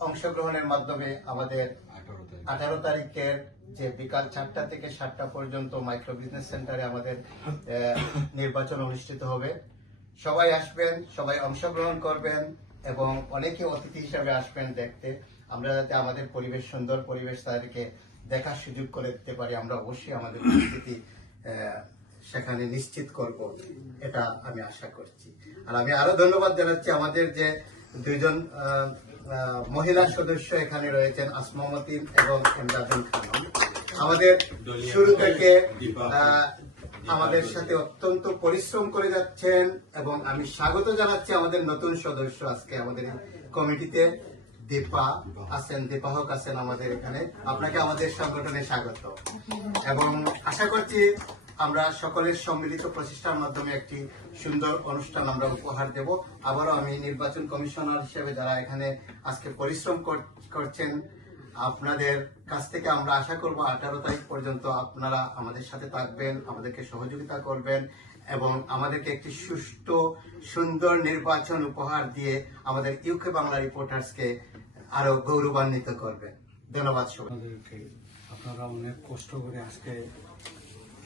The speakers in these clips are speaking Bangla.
অংশগ্রহণের মাধ্যমে আমাদের আঠারো তারিখের যে বিকাল চারটা থেকে সাতটা পর্যন্ত মাইক্রো বিজনেস সেন্টারে আমাদের নির্বাচন অনুষ্ঠিত হবে। সবাই আসবেন সবাই অংশগ্রহণ করবেন এবং অনেকে অতিথি হিসাবে আসবেন দেখতে। আমরা যাতে আমাদের পরিবেশ সুন্দর পরিবেশ তাদেরকে দেখার সুযোগ করে দিতে পারি আমরা অবশ্যই আমাদের উপস্থিতি আহ, সেখানে নিশ্চিত করব। এটা আমি আশা করছি। আর আমি আরও ধন্যবাদ জানাচ্ছি আমাদের যে দুইজন মহিলা সদস্য এখানে রয়েছেন আসমামতিন এবং এমদাদুল খানম। আমাদের শুরু থেকে আমাদের সাথে অত্যন্ত পরিশ্রম করে যাচ্ছেন এবং আমি স্বাগত জানাচ্ছি আমাদের নতুন সদস্য আজকে আমাদের কমিটিতে। দীপা আছেন দীপা দীপাহক আছেন আমাদের এখানে। আপনাকে আমাদের সংগঠনে স্বাগত। এবং আশা করছি আমরা সকলের সম্মিলিত প্রচেষ্টার মাধ্যমে একটি সুন্দর অনুষ্ঠান আমরা উপহার দেব। আবারও আমি নির্বাচন কমিশনার হিসেবে যারা এখানে আজকে পরিশ্রম কর- করছেন, আপনাদের কাছ থেকে আমরা আশা করব আঠারো তারিখ পর্যন্ত আপনারা আমাদের সাথে থাকবেন, আমাদেরকে সহযোগিতা করবেন এবং আমাদেরকে একটি সুষ্ঠু, সুন্দর নির্বাচন উপহার দিয়ে আমাদের ইউকে বাংলা রিপোর্টার্সকে আরও গৌরবান্বিত করবেন। ধন্যবাদ সবাই আপনারা অনেক কষ্ট করে আজকে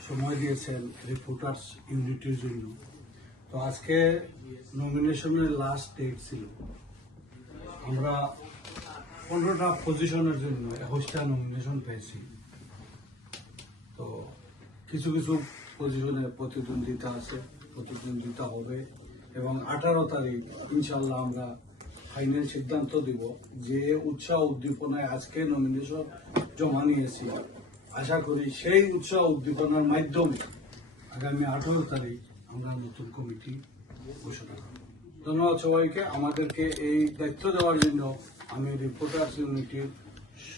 সময় দিয়েছেন রিপোর্টার্স ইউনিটির জন্য। তো আজকে নমিনেশনের লাস্ট ডেট ছিল। আমরা পনেরোটা পজিশনের জন্য একুশটা নমিনেশন পেয়েছি। তো কিছু কিছু পজিশনে প্রতিদ্বন্দ্বিতা আছে, প্রতিদ্বন্দ্বিতা হবে এবং আঠারো তারিখ ইনশাল্লাহ আমরা ফাইনাল সিদ্ধান্ত দিব যে উৎসাহ উদ্দীপনায় আজকে নমিনেশন জমা নিয়েছি। আশা করি সেই উৎসাহ উদ্দীপনার মাধ্যমে আগামী আঠারো তারিখ আমরা নতুন কমিটি ঘোষণা করব। ধন্যবাদ সবাইকে। আমাদেরকে এই দায়িত্ব দেওয়ার জন্য আমি রিপোর্টার্স ইউনিটির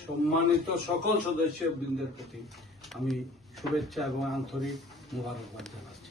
সম্মানিত সকল সদস্য বৃন্দের প্রতি আমি শুভেচ্ছা এবং আন্তরিক মোবারকবাদ জানাচ্ছি।